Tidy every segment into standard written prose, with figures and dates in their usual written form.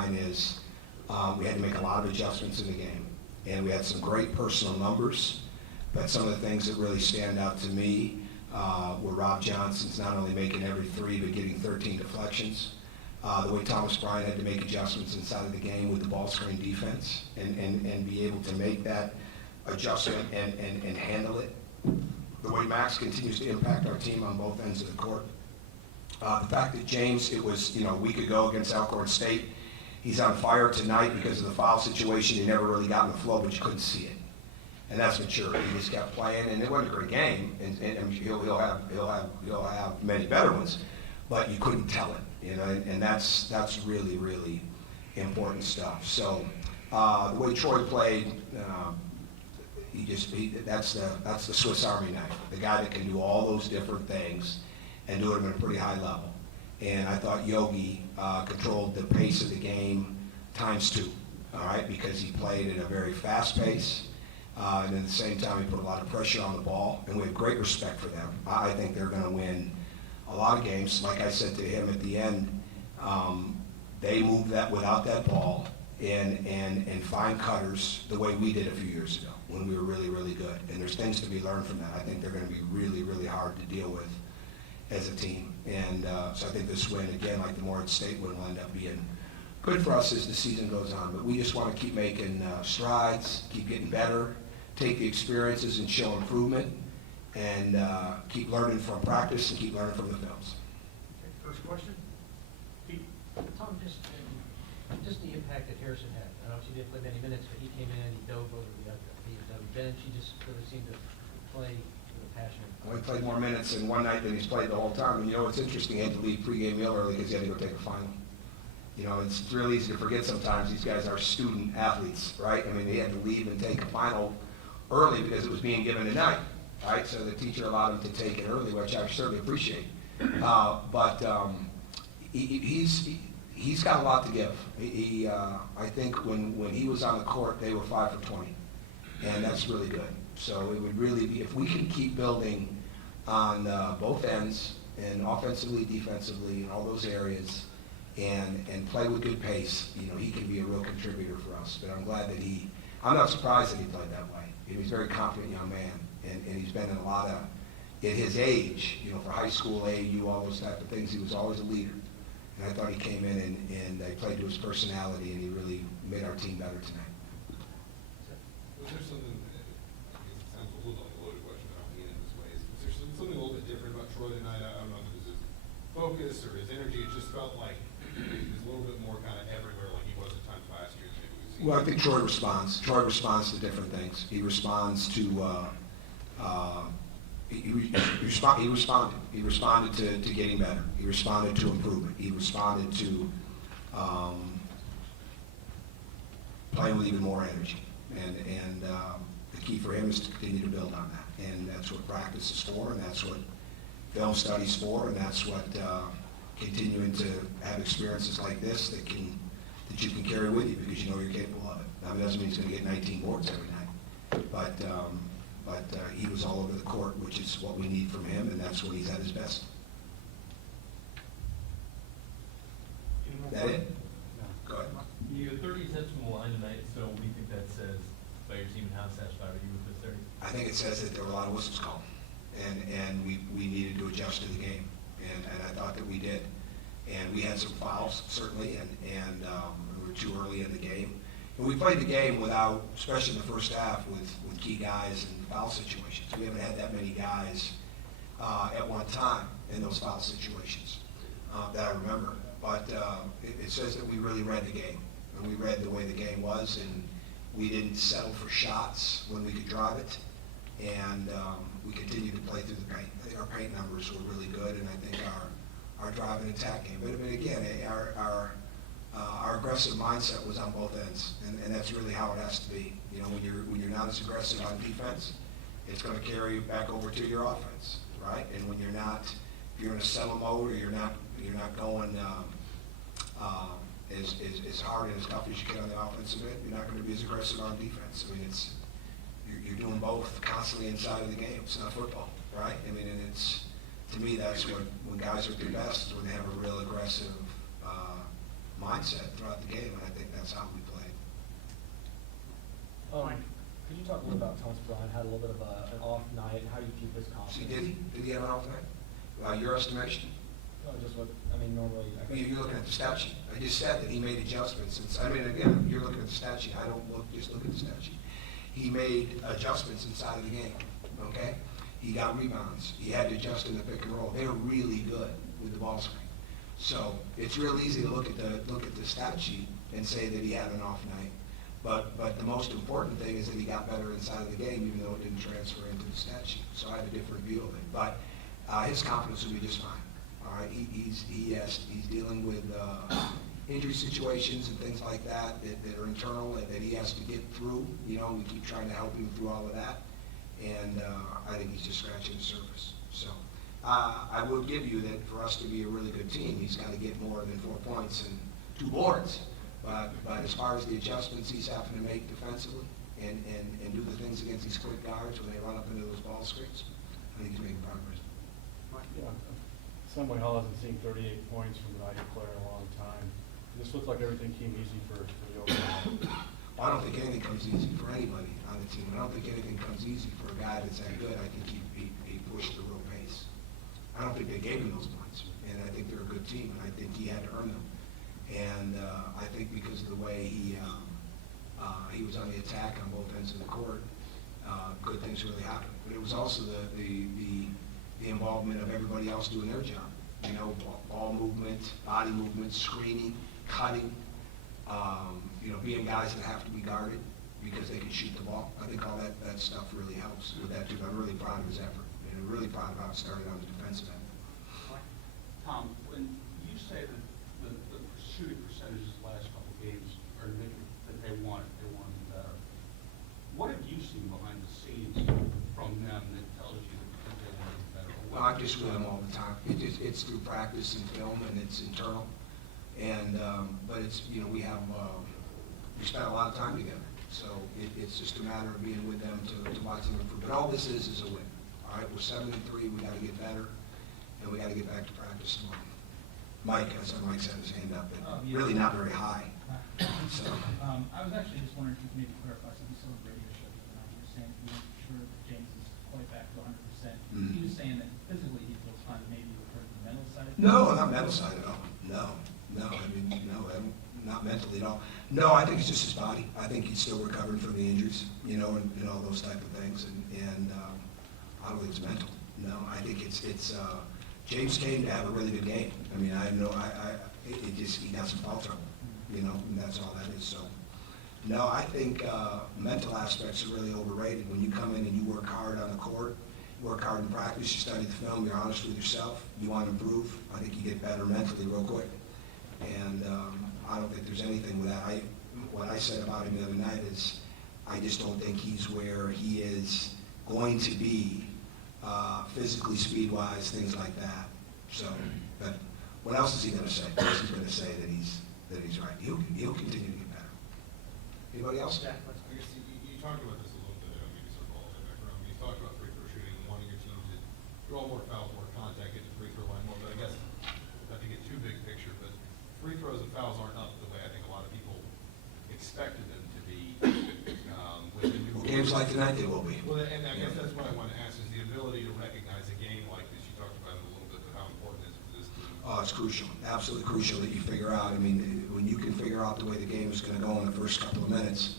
line is we had to make a lot of adjustments in the game. And we had some great personal numbers, but some of the things that really stand out to me were Rob Johnson's not only making every three, but getting 13 deflections. The way Thomas Bryant had to make adjustments inside of the game with the ball screen defense and be able to make that adjustment and handle it. The way Max continues to impact our team on both ends of the court. The fact that James, it was a week ago against Alcorn State, he's on fire tonight because of the foul situation. He never really got in the flow, but you couldn't see it. And that's maturity. He just kept playing, and it wasn't a great game. And he'll have many better ones, but you couldn't tell it. And that's really, really important stuff. So the way Troy played, that's the Swiss Army knife. The guy that can do all those different things and do them at a pretty high level. And I thought Yogi controlled the pace of the game ×2, all right, because he played at a very fast pace. And at the same time, he put a lot of pressure on the ball, and we have great respect for them. I think they're going to win a lot of games. Like I said to him at the end, they moved that without that ball and find cutters the way we did a few years ago when we were really, really good. And there's things to be learned from that. I think they're going to be really, really hard to deal with as a team. And so I think this win, again, like the Moritz State win, will end up being good for us as the season goes on. But we just want to keep making strides, keep getting better, take the experiences and show improvement, and keep learning from practice and keep learning from the films. Okay, first question? Pete? Tom, just the impact that Harrison had. I know he didn't play many minutes, but he came in, he dove over the IPFW bench. He just really seemed to play with a passion. Well, he played more minutes in one night than he's played the whole time. And it's interesting, he had to leave pregame meal early because he had to go take a final. It's real easy to forget sometimes these guys are student athletes, right? I mean, they had to leave and take a final early because it was being given tonight, right? So the teacher allowed him to take it early, which I certainly appreciate. But he's got a lot to give. I think when he was on the court, they were 5 for 20, and that's really good. So it would really be, if we can keep building on both ends, and offensively, defensively, in all those areas, and play with good pace, he can be a real contributor for us. But I'm glad that I'm not surprised that he played that way. He was a very confident young man, and he's been in a lot of, at his age, for high school, AAU, all those type of things, he was always a leader. And I thought he came in and he played to his personality, and he really made our team better tonight. Was there something, it sounds a little like a loaded question, but I don't mean it this way. Was there something a little bit different about Troy tonight? I don't know if it was his focus or his energy. It just felt like he was a little bit more kind of everywhere like he was at times last year. Well, I think Troy responds. Troy responds to different things. He responds to, he responded. He responded to getting better. He responded to improvement. He responded to playing with even more energy. And the key for him is to continue to build on that. And that's what practice is for, and that's what film study's for, and that's what continuing to have experiences like this that you can carry with you because you know you're capable of it. Now, it doesn't mean he's going to get 19 boards every night, but he was all over the court, which is what we need from him, and that's when he's at his best. That it? No. Go ahead. You got 30 sets from the line tonight, so what do you think that says about your team and how satisfied are you with this 30? I think it says that there were a lot of whistles called, and we needed to adjust to the game, and I thought that we did. And we had some fouls, certainly, and we were too early in the game. And we played the game without, especially in the first half, with key guys in foul situations. We haven't had that many guys at one time in those foul situations that I remember. But it says that we really read the game, and we read the way the game was, and we didn't settle for shots when we could drive it, and we continued to play through the paint. I think our paint numbers were really good, and I think our drive and attack game. But again, our aggressive mindset was on both ends, and that's really how it has to be. When you're not as aggressive on defense, it's going to carry you back over to your offense, right? And when you're not, if you're in a settle mode or you're not going as hard and as tough as you can on the offensive end, you're not going to be as aggressive on defense. I mean, you're doing both constantly inside of the game. It's not football, right? I mean, and to me, that's when guys are at their best, is when they have a real aggressive mindset throughout the game, and I think that's how we played. Mike? Could you talk a little about Tom Crean? Had a little bit of an off night. How do you keep his confidence? See, did he? Did he have an off night? Your estimation? No, just what, I mean, normally, I guess. You're looking at the stat sheet. I just said that he made adjustments. I mean, again, you're looking at the stat sheet. I don't just look at the stat sheet. He made adjustments inside of the game, okay? He got rebounds. He had to adjust in the pick and roll. They're really good with the ball screen. So it's real easy to look at the stat sheet and say that he had an off night. But the most important thing is that he got better inside of the game, even though it didn't transfer into the stat sheet. So I have a different view of it. But his confidence will be just fine. All right, he's dealing with injury situations and things like that are internal that he has to get through. You know, we keep trying to help him through all of that, and I think he's just scratching the surface. So I will give you that for us to be a really good team, he's got to get more than 4 points and 2 boards. But as far as the adjustments he's having to make defensively and do the things against these quick guards when they run up into those ball screens, I think he's making progress. Yeah, Assembly Hall hasn't seen 38 points from an IU player in a long time. This looks like everything came easy for the overall. I don't think anything comes easy for anybody on the team. I don't think anything comes easy for a guy that's that good. I think he pushed the real pace. I don't think they gave him those points, and I think they're a good team, and I think he had to earn them. And I think because of the way he was on the attack on both ends of the court, good things really happened. But it was also the involvement of everybody else doing their job. You know, ball movement, body movement, screening, cutting, you know, being guys that have to be guarded because they can shoot the ball. I think all that stuff really helps with that too. I'm really proud of his effort, and I'm really proud of how it started on the defensive end. Tom, when you say that the shooting percentages the last couple of games are that they want to be better, what have you seen behind the scenes from them that tells you that they want to be better? Well, I just with them all the time. It's through practice and film, and it's internal. And but it's, you know, we spent a lot of time together, so it's just a matter of being with them to watch them improve. But all this is a win. All right, we're 7-3. We got to get better, and we got to get back to practice tomorrow. Mike, as Mike said, his hand up, but really not very high. So. I was actually just wondering if you could maybe clarify something so the radio show tonight. You were saying you weren't sure that James is quite back to 100%. He was saying that physically he feels fine, maybe you referred to the mental side of things? No, not mental side at all. No, I mean, no, not mentally at all. No, I think it's just his body. I think he's still recovering from the injuries, you know, and all those type of things. And I don't think it's mental. No, I think it's James came to have a really good game. I mean, he got some foul trouble, you know, and that's all that is. So, no, I think mental aspects are really overrated. When you come in and you work hard on the court, you work hard in practice, you study the film, you're honest with yourself, you want to improve, I think you get better mentally real quick. And I don't think there's anything with that. What I said about him the other night is I just don't think he's where he is going to be physically, speed-wise, things like that. So, but what else is he going to say? Of course he's going to say that he's right. He'll continue to get better. Anybody else? I guess you talked about this a little bit, maybe sort of all the way back around. You talked about free throw shooting and wanting your team to draw more fouls, more contact, get the free throw line more. But I guess not to get too big picture, but free throws and fouls aren't up the way I think a lot of people expected them to be. With the new Games like tonight, they will be. Well, and I guess that's what I want to ask is the ability to recognize a game like this. You talked about it a little bit, but how important is it to this team? Oh, it's crucial, absolutely crucial that you figure out. I mean, when you can figure out the way the game is going to go in the first couple of minutes,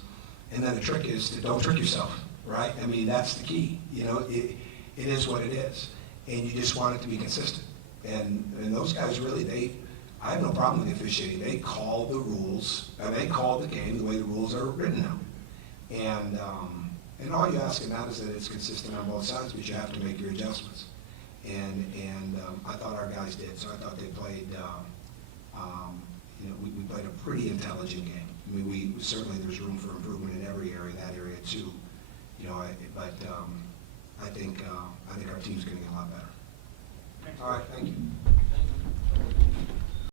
and then the trick is to don't trick yourself, right? I mean, that's the key. You know, it is what it is, and you just want it to be consistent. And those guys really, I have no problem with the officiating. They call the rules, and they call the game the way the rules are written now. And all you ask in that is that it's consistent on both sides, but you have to make your adjustments. And I thought our guys did. So I thought they played, you know, we played a pretty intelligent game. I mean, certainly there's room for improvement in every area, that area too. You know, but I think our team's going to get a lot better. All right, thank you.